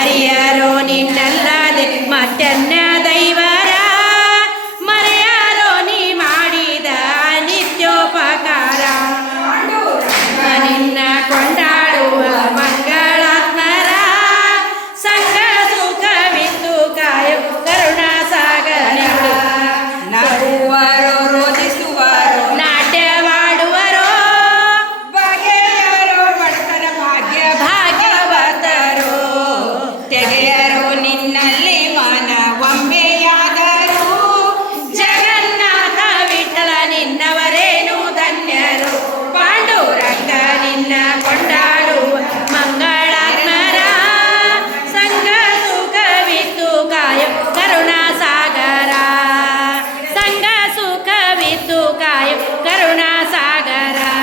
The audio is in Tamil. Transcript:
அரியரோ நின்னல்லாது மற்றென்ன ತೆಗೆಯ